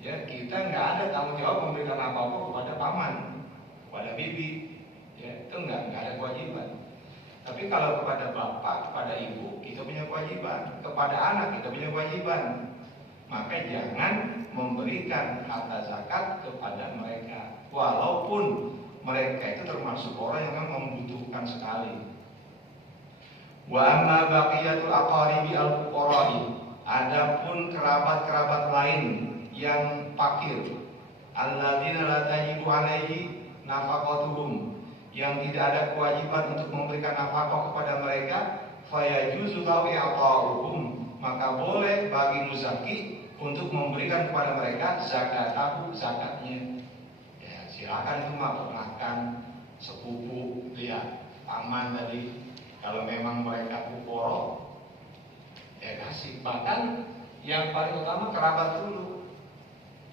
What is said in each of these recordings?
Ya, kita nggak ada tanggung jawab memberikan apa-apa kepada paman, kepada bibi. Ya, itu nggak ada kewajiban. Tapi kalau kepada bapak, kepada ibu, kita punya kewajiban. Kepada anak, kita punya kewajiban. Maka jangan memberikan harta zakat kepada mereka, walaupun mereka itu termasuk orang yang membutuhkan sekali. Wa amma baqiyatul aqaribi al-fuqara'i, adapun kerabat-kerabat lain yang fakir, alladzina la tajibu alaihi nafaqatuhum, yang tidak ada kewajiban untuk memberikan nafkah kepada mereka, fayajuzu lahu i'ta'uhum, maka boleh bagi muzaki untuk memberikan kepada mereka zakatnya. Ya, silakan itu mah ponakan, sepupu, ya, paman tadi. Kalau memang mereka fuqara, ya kasih. Bahkan yang paling utama kerabat dulu.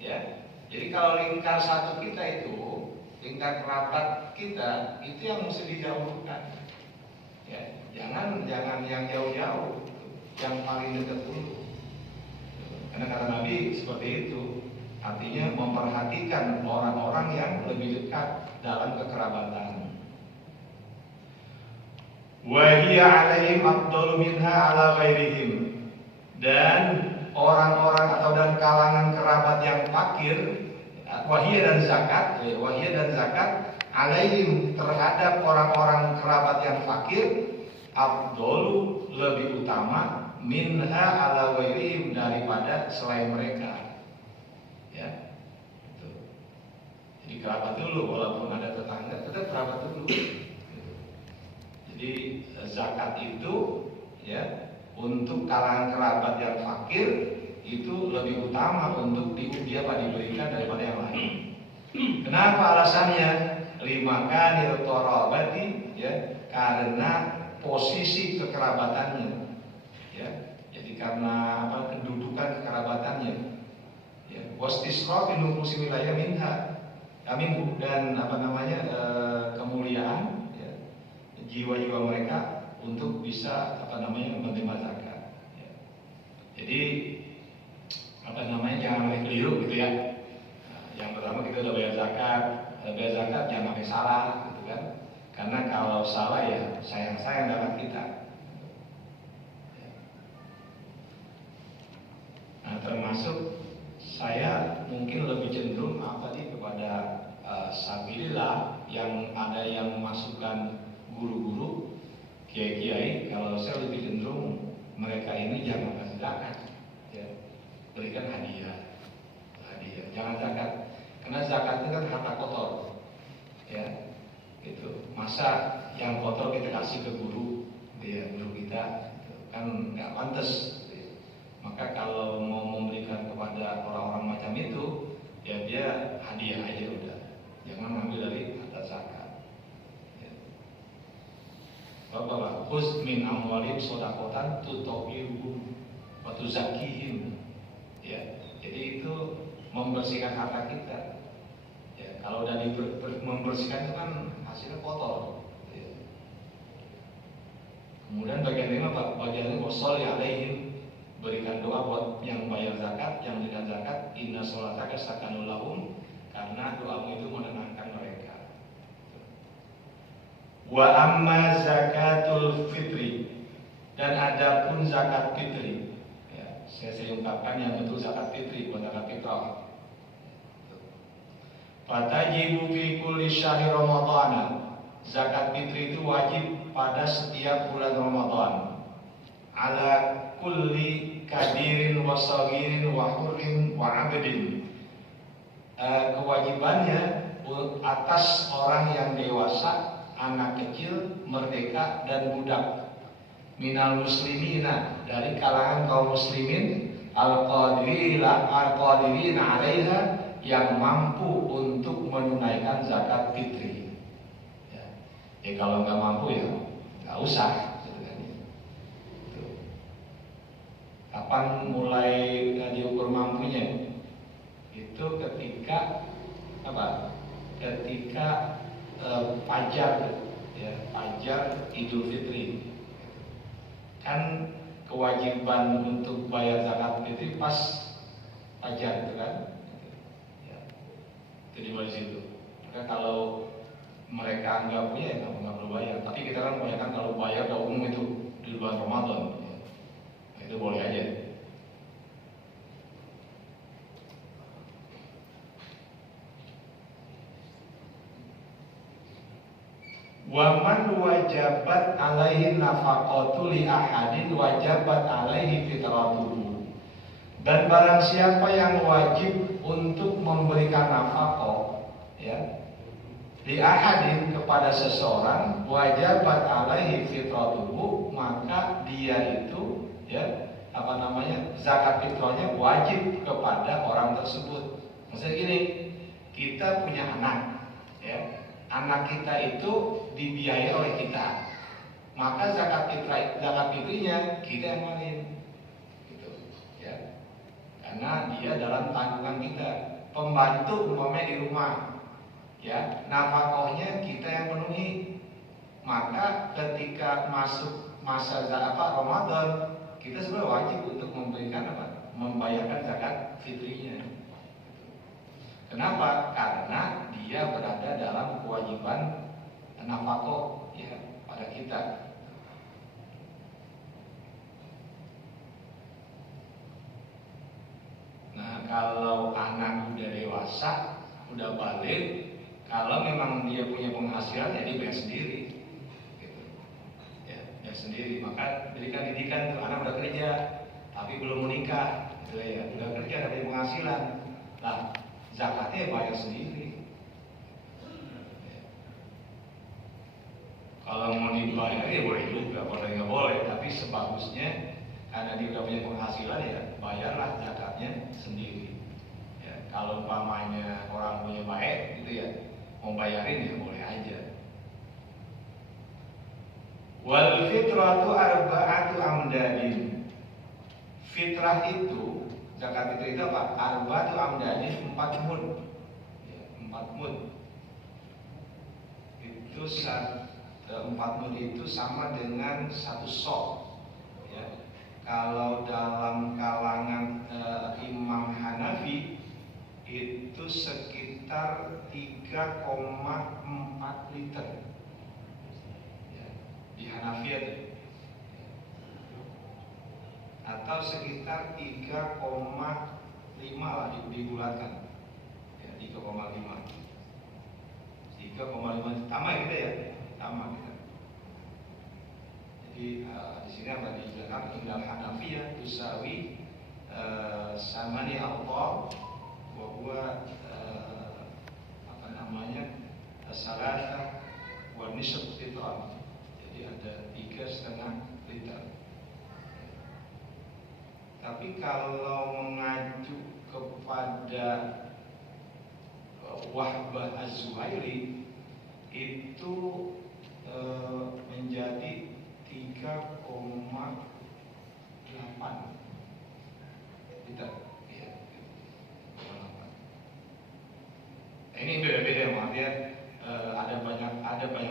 Ya. Jadi kalau lingkar satu kita itu, lingkar kerabat kita itu yang mesti dijauhkan. Ya, jangan yang jauh-jauh, yang paling dekat dulu. Karena kata Nabi seperti itu, artinya memperhatikan orang-orang yang lebih dekat dalam kekerabatan. Wa hiya 'alaihim afdalu minha 'ala ghairihim, dan orang-orang atau dan kalangan kerabat yang fakir, wahiyah dan zakat 'alaihim terhadap orang-orang kerabat yang fakir, afdalu lebih utama, minha 'ala ghairihim daripada selain mereka. Ya. Gitu. Jadi kerabat dulu, walaupun ada tetangga, tetap kerabat dulu. Jadi zakat itu, ya, untuk kalangan kerabat yang fakir itu lebih utama untuk diberikan daripada yang lain. Kenapa alasannya? Limakanil qarabati, ya, karena posisi kekerabatannya. Ya, jadi karena kedudukan kekerabatannya. Ya, wastisqa bin nufusi wilayah minha, kami dan kemuliaan jiwa-jiwa mereka untuk bisa menerima zakat. Ya. Jadi jangan sampai keliru gitu ya. Nah, yang pertama kita udah bayar zakat jangan sampai salah gitu kan. Karena kalau salah ya sayang zakat kita. Ya. Nah, termasuk saya mungkin lebih cenderung kepada sabilillah, yang ada yang memasukkan guru-guru, kiai-kiai. Kalau saya lebih cenderung mereka ini jangan kasih zakat, ya, berikan hadiah, jangan zakat, karena zakat itu kan harta kotor, ya, gitu. Masa yang kotor kita kasih ke guru, ya, guru kita, gitu. Kan nggak pantas. Gitu. Maka kalau mau memberikan kepada orang-orang macam itu, ya dia hadiah aja udah, jangan ambil dari harta zakat. Bapak, khuz min amwalim sodakotan tutawihum wa tuzakihim. Ya, jadi itu membersihkan harta kita. Ya, kalau udah membersihkan itu kan hasilnya kotor. Ya. Kemudian bagian lima, Pak, bagian wasol ya alaihim, berikan doa buat yang bayar zakat, yang berikan zakat, inna sholataka sakanul lahum, karena doamu itu menenangkan mereka. Wa amma zakatul fitri, dan adapun zakat fitri, ya, saya ungkapkan yang betul zakat fitri, bukan zakat fitrah. Fatajibu fi kulli syahri ramadhana, zakat fitri itu wajib pada setiap bulan Ramadan. Ala kulli kadirin wa sagirin wa hurrin wa abdin. Kewajibannya atas orang yang dewasa, anak kecil, merdeka, dan budak. Minal muslimina, dari kalangan kaum muslimin, al-qadirina 'alaiha, yang mampu untuk menunaikan zakat fitri. Ya, kalau nggak mampu ya nggak usah. Kapan mulai diukur mampunya? Itu ketika ketika Fajar, ya, Fajar Idul Fitri. Kan kewajiban untuk bayar zakat fitri pas Fajar, itu kan, Itu di situ. Maka kalau mereka nggak punya ya nggak perlu bayar. Tapi kita kan kebanyakan kalau bayar udah umum itu di bulan Ramadan. Nah, itu boleh aja. Waman wajabat alaihi nafaqatu li ahadin wajabat alaihi fitratuhu. Dan barang siapa yang wajib untuk memberikan nafkah ya li ahadin kepada seseorang wajabat alaihi fitratuhu, maka dia itu ya zakat fitrahnya wajib kepada orang tersebut. Maksudnya gini, kita punya anak ya. Anak kita itu dibiayai oleh kita, maka zakat fitrahnya kita yang maling, gitu, ya. Karena dia dalam tanggungan kita, pembantu umpamanya di rumah, ya, nafkahnya kita yang penuhi. Maka ketika masuk masa Ramadan, kita sebenarnya wajib untuk membayarkan zakat fitrinya. Kenapa? Karena dia berada dalam kewajiban nafkah ya pada kita. Nah, kalau anak udah dewasa, udah balik, kalau memang dia punya penghasilan, ya dia bayar sendiri, gitu. Ya, bayar sendiri. Maka berikan didikan tuh, anak udah kerja, tapi belum menikah, gitu ya, udah kerja tapi penghasilan. Nah, zakatnya bayar sendiri. Kalau mau dibayar ya boleh juga, boleh nggak boleh. Tapi sebagusnya karena dia udah punya penghasilan ya bayarlah zakatnya sendiri. Ya, kalau umpamanya orang punya baik gitu ya mau bayarin ya boleh aja. Wal fitratu arba'atu amdadin. Fitrah itu, zakat itu apa? Arba'atu amdadin, 4 mud. Ya, 4 mud. Itu 4 mud itu sama dengan 1 sok. Ya. Kalau dalam kalangan Imam Hanafi itu sekitar 3,4 liter. Ya, di Hanafiyah itu. Atau sekitar 3,5 lah dibulatkan. Ya, 3,5. 3,5 sama gitu ya. Sama kita. Jadi di sini apa dijelaskan indal Hanafiyah tusawi samani al-qal wa huwa salasa wa nisf fitrah. Jadi ada 3,5 liter. Tapi kalau mengacu kepada Wahbah Az-Zuhaili itu menjadi 3,8 liter. Ya, 3,8. Ini beda-beda maksudnya ada banyak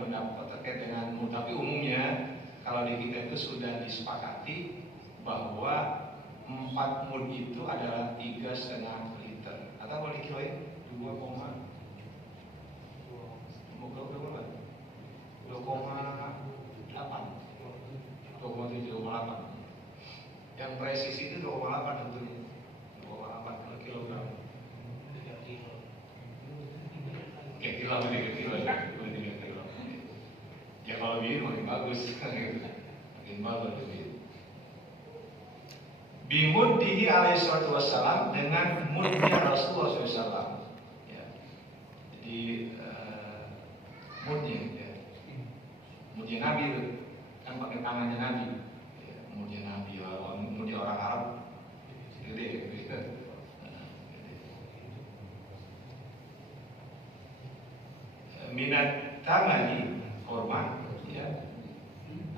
pendapat terkait dengan mud. Tapi umumnya kalau di kita itu sudah disepakati bahwa 4 mud itu adalah 3,5 liter. Atau kalau dikiloin 2,8. Yang presisi itu 2,8 tentunya. 2,8 kilogram. 3 kilo. Kayak kilo. Ya kalau begini makin bagus. Makin bagus lebih. Bimuddihi alaihi salatu wassalam, dengan mudnya Rasulullah SAW. Ya. Jadi mudnya ya. Mudnya Nabi itu kan pakai tangannya Nabi. Ya, mudnya Nabi, mudnya orang Arab gede gitu. Minat tamani korma ya.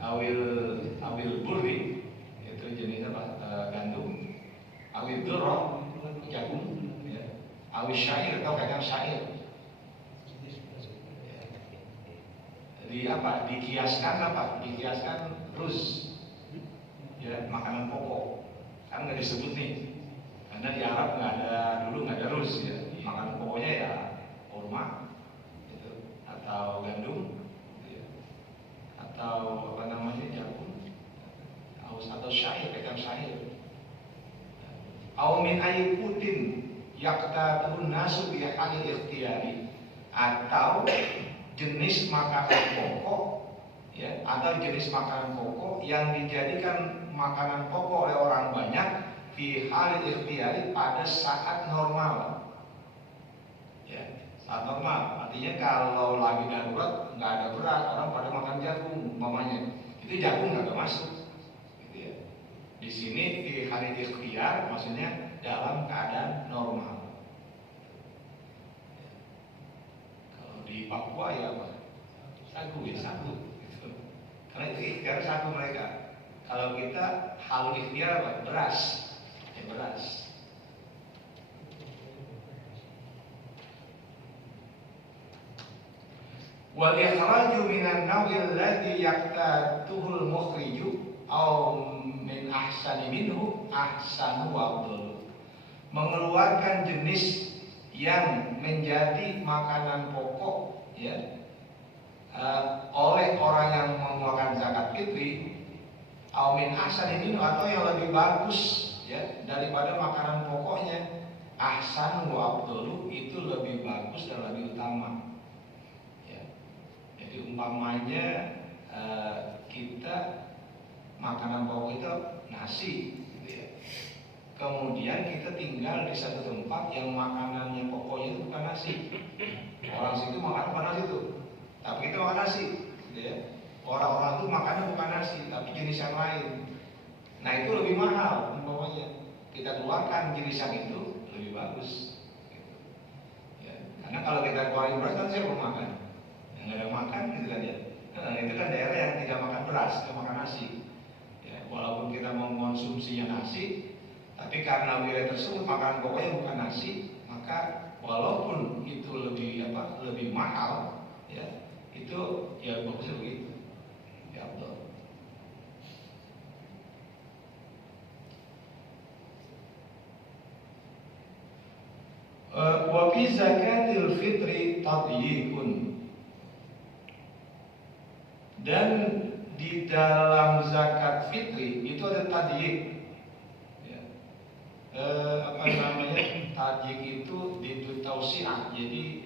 Awil burri itu jenisnya gandum, awil durra jagung ya. Awil syair atau kacang syair. Dikiaskan ruz ya, makanan pokok kan disebut nih, karena di Arab dulu nggak ada ruz ya, makanan pokoknya ya sahih, pegang sahih. Au min ayyutin yaqtatun nasu bi halil ikhtiyari, atau jenis makanan pokok ya, atau jenis makanan pokok yang dijadikan makanan pokok oleh orang banyak fi halil ikhtiyari, pada saat normal. Ya, saat normal artinya kalau lagi darurat nggak ada beras, orang pada makan jagung umpamanya, itu jagung nggak masuk gitu ya. Di sini di hari ikhtiar maksudnya dalam keadaan normal. Kalau di Papua ya apa? Sagu ya, sagu gitu. Karena itu ikhtiar sagu mereka. Kalau kita hal ikhtiar apa? Beras ya, beras. Wal ikhraju minan naw'il ladzi yaqtatuhul mukhriju aw min ahsani minhu ahsanu wa afdalu. Mengeluarkan jenis yang menjadi makanan pokok ya, oleh orang yang mengeluarkan zakat fitri, aw min ahsani minhu, atau yang lebih bagus ya daripada makanan pokoknya, ahsanu wa afdalu, itu lebih bagus dan lebih utama. Jadi umpamanya kita makanan pokok itu nasi gitu ya. Kemudian kita tinggal di satu tempat yang makanannya pokoknya itu bukan nasi. Orang situ makan bukan nasi itu, tapi kita makan nasi gitu ya. Orang-orang itu makannya bukan nasi, tapi jenis yang lain. Nah itu lebih mahal umpamanya. Kita keluarkan jenis yang itu lebih bagus gitu. Ya. Karena kalau kita keluarin beras kan siapa makan? Nggak ada makan gitu kan ya. Nah, itu kan daerah yang tidak makan beras, tidak makan nasi ya, walaupun kita mau mengonsumsinya nasi, tapi karena wilayah tersebut makanan pokoknya bukan nasi, maka walaupun itu lebih lebih mahal ya, itu ya bagusnya begitu ya Allah. Wa fi zakatil fitri tadyiqun, dan di dalam zakat fitri itu ada tadyik ya. Tadyik itu di tausiah, jadi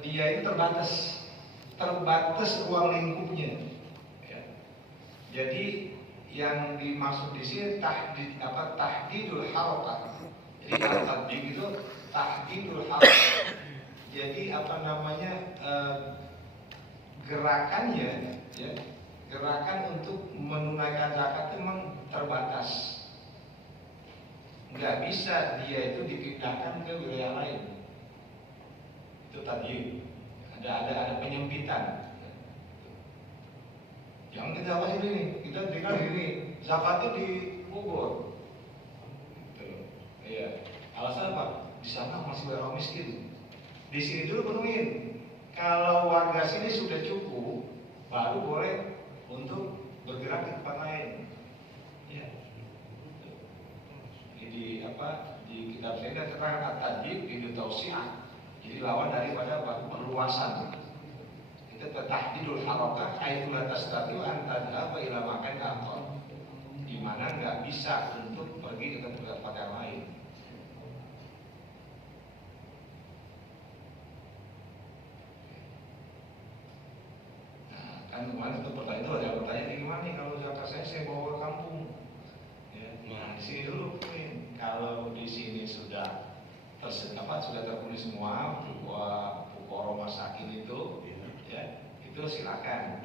dia itu terbatas ruang lingkupnya ya. Jadi yang dimaksud di sini tahdidul harakah. Jadi tadyik itu tahdidul harakah. Jadi gerakannya ya, gerakan untuk menunaikan zakat itu memang terbatas. Nggak bisa dia itu dipindahkan ke wilayah lain. Itu tadi ada penyempitan. Jangan kita apa sini, kita tinggal di sini, zakatnya di Bogor. Iya. Alasan apa? Di sana masih orang miskin. Di sini dulu penuhin. Kalau warga sini sudah cukup, baru boleh untuk bergerak ke tempat lain. Ya. Jadi di kitab saya ada terang at-tadbik di tausiah. Jadi lawan daripada perluasan. Itu tahdidul harakah, aitu la tastati'u an tadhhaba ila makan akhar. Di mana enggak bisa untuk pergi ke tempat yang lain. Kan kemarin itu pertanyaan itu ada pertanyaan gimana nih kalau zakat saya bawa ke kampung ya, nah di sini dulu nih, kalau di sini sudah sudah terpenuhi semua pukoro masakin itu ya, itu silakan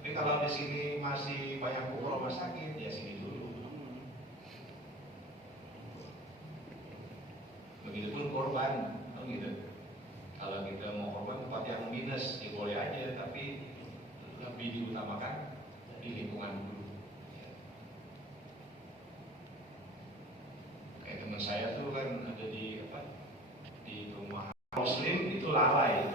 tapi kalau di sini masih banyak pukoro masakin ya sini dulu. Begitupun korban gitu. Kalau kita mau korban tempat yang minus ya boleh aja, tapi lebih diutamakan di lingkungan dulu. Kayak teman saya tuh kan ada di rumah muslim itu lalai,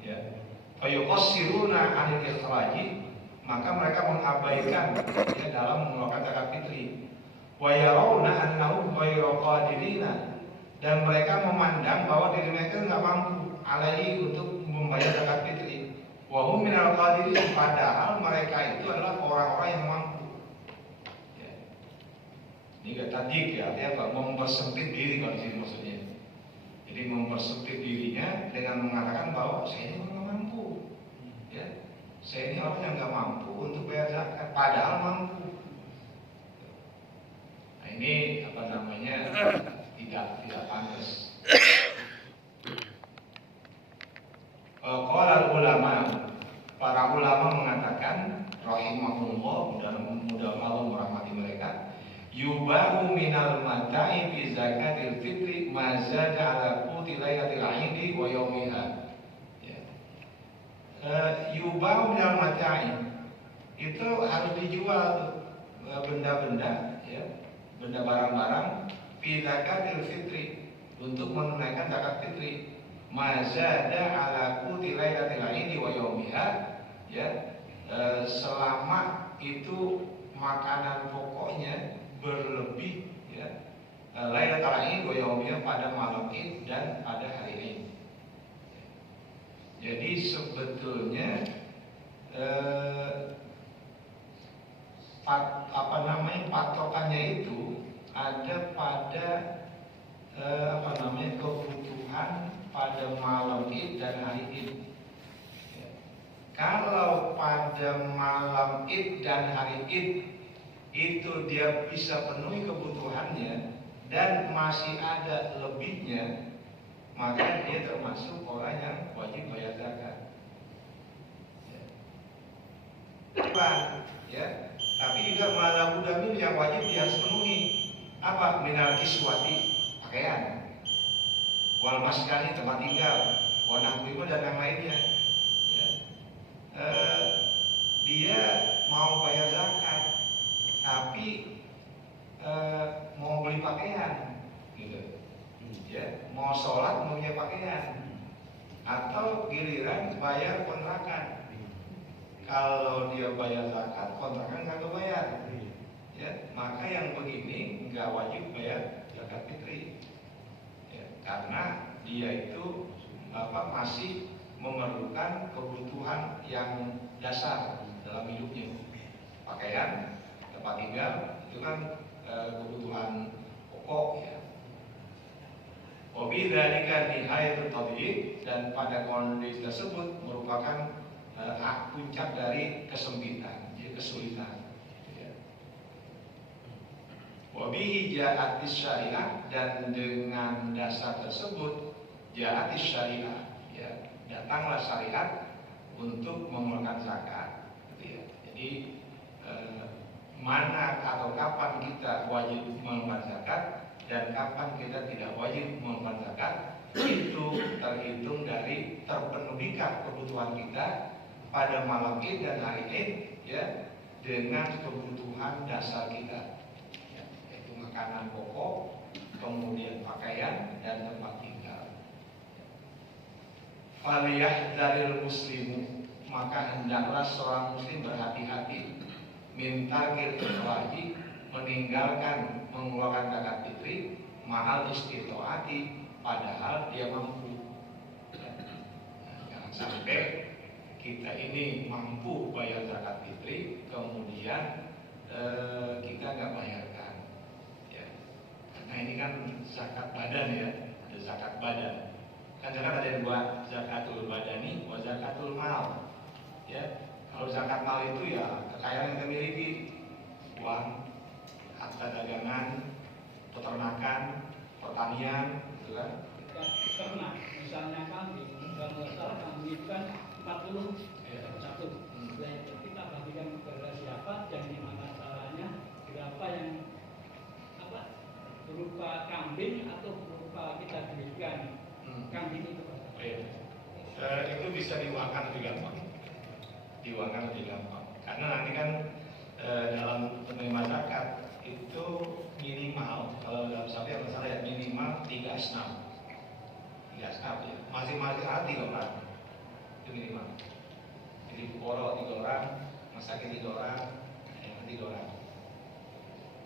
ya. Fayuqassiruna 'anil ikhraji, maka mereka mengabaikan ya dalam mengeluarkan zakat fitri. Wa yarawna annahum ghairu qadirina, dan mereka memandang bahwa diri mereka nggak mampu alaihi untuk membayar zakat fitri. Wahum minal qadirin, padahal mereka itu adalah orang-orang yang mampu. Ya. Ini gak tadik ya, artinya apa? Mempersempit diri kalau di sini maksudnya. Jadi mempersempit dirinya dengan mengatakan bahwa saya ini nggak mampu. Ya. Saya ini orang yang nggak mampu untuk bayar zakat, padahal mampu. Nah, ini apa namanya tidak pantas. Qala ulama, para ulama mengatakan rahimahullah, mudah Allah merahmati mereka, yubahu minal mata'i fi zakatil fitri ma zada ala quti lailatil 'idi wa yaumiha. Ya. Yubahu minal mata'i itu harus dijual benda-benda, ya, benda barang-barang fi zakatil fitri untuk menunaikan zakat fitri. Mazada ala quti lailatil 'idi wa yaumiha, ya, selama itu makanan pokoknya berlebih, ya, lailatul 'id wa yaumiha, pada malam Id dan pada hari Id. Jadi sebetulnya patokannya itu ada pada kebutuhan pada malam Id dan hari Id. Ya. Kalau pada malam Id dan hari Id itu dia bisa penuhi kebutuhannya dan masih ada lebihnya, maka dia termasuk orang yang wajib bayar zakat. Ya. Tapi juga malam budami yang wajib dia harus penuhi apa? Minal kiswati, pakaian, wal maskani, tempat tinggal, wanah prima dan yang lainnya. Ya. Dia mau bayar zakat, tapi mau beli pakaian, gitu. Ya, mau sholat mau punya pakaian, atau giliran bayar kontrakan. Kalau dia bayar zakat, kontrakan nggak kebayar. Ya, maka yang begini nggak wajib bayar zakat fitri. Karena dia itu masih memerlukan kebutuhan yang dasar dalam hidupnya. Pakaian, tempat tinggal, itu kan kebutuhan pokok, ya. Wabi dzalika nihayatul tabi'i, dan pada kondisi tersebut merupakan puncak dari kesempitan, jadi kesulitan. Wabihi ja'atis syariah, dan dengan dasar tersebut ja'atis syariah, ya, datanglah syariat untuk mengeluarkan zakat, gitu ya. Jadi mana atau kapan kita wajib mengeluarkan zakat dan kapan kita tidak wajib mengeluarkan zakat, itu terhitung dari terpenuhikah kebutuhan kita pada malam Id dan hari Id, ya, dengan kebutuhan dasar kita, makanan pokok, kemudian pakaian dan tempat tinggal. Falyahdharil muslimu, maka hendaklah seorang muslim berhati-hati min tarkil ikhraj, meninggalkan mengeluarkan zakat fitri ma'al istitaati, padahal dia mampu. Jangan sampai kita ini mampu bayar zakat fitri, kemudian kita nggak bayarkan. Nah, ini kan zakat badan, ya, ada zakat badan. Kan zakat ada dua, zakatul badani wa zakatul mal. Ya, kalau zakat mal itu ya kekayaan yang kita miliki, uang, harta dagangan, peternakan, pertanian, gitu kan. Ternak, misalnya kambing, kalau salah kambing itu kan 41. Kita bagikan kepada siapa dan di mana salahnya, berapa yang berupa kambing atau berupa kita berikan kambing itu. Itu bisa diuangkan lebih gampang. Diuangkan lebih gampang. Karena nanti kan dalam penerima zakat itu minimal, kalau dalam sapi yang salah ya, minimal 3 asnaf. 3 asnaf, ya. Masing-masing ada 3 orang. Itu minimal. Jadi poro 3 orang, masakin 3 orang, yang 3 orang.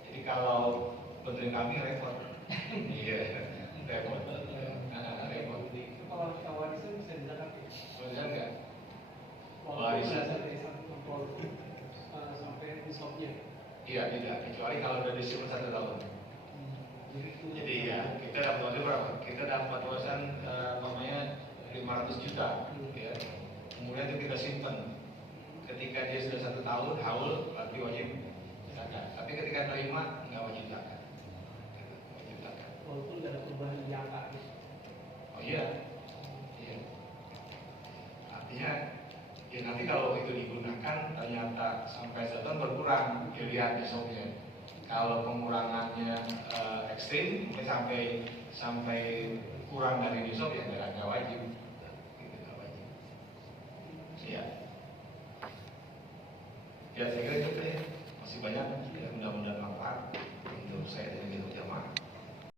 Jadi kalau bentuk kami repot. Iya, repot. Repot. Kalau kita warisan bisa dizakat? Bisa enggak? warisan. Sampai nisabnya. Iya, tidak, kecuali kalau udah disimpan 1 tahun. Jadi ya, kita dapat warisan berapa? Kita dapat warisan namanya 500 juta, ya. Kemudian itu kita simpan. Ketika dia sudah 1 tahun haul, berarti wajib zakat. Tapi ketika terima nggak wajib zakat. Wajib zakat. Walaupun tidak ada perubahan jangka. Oh iya, iya. Artinya, ya nanti kalau itu digunakan ternyata sampai 1 tahun berkurang, dilihat besoknya. Kalau pengurangannya ekstrim, mungkin sampai kurang dari nisab ya nggak wajib. Gitu, nggak wajib. Ya. Ya saya kira itu.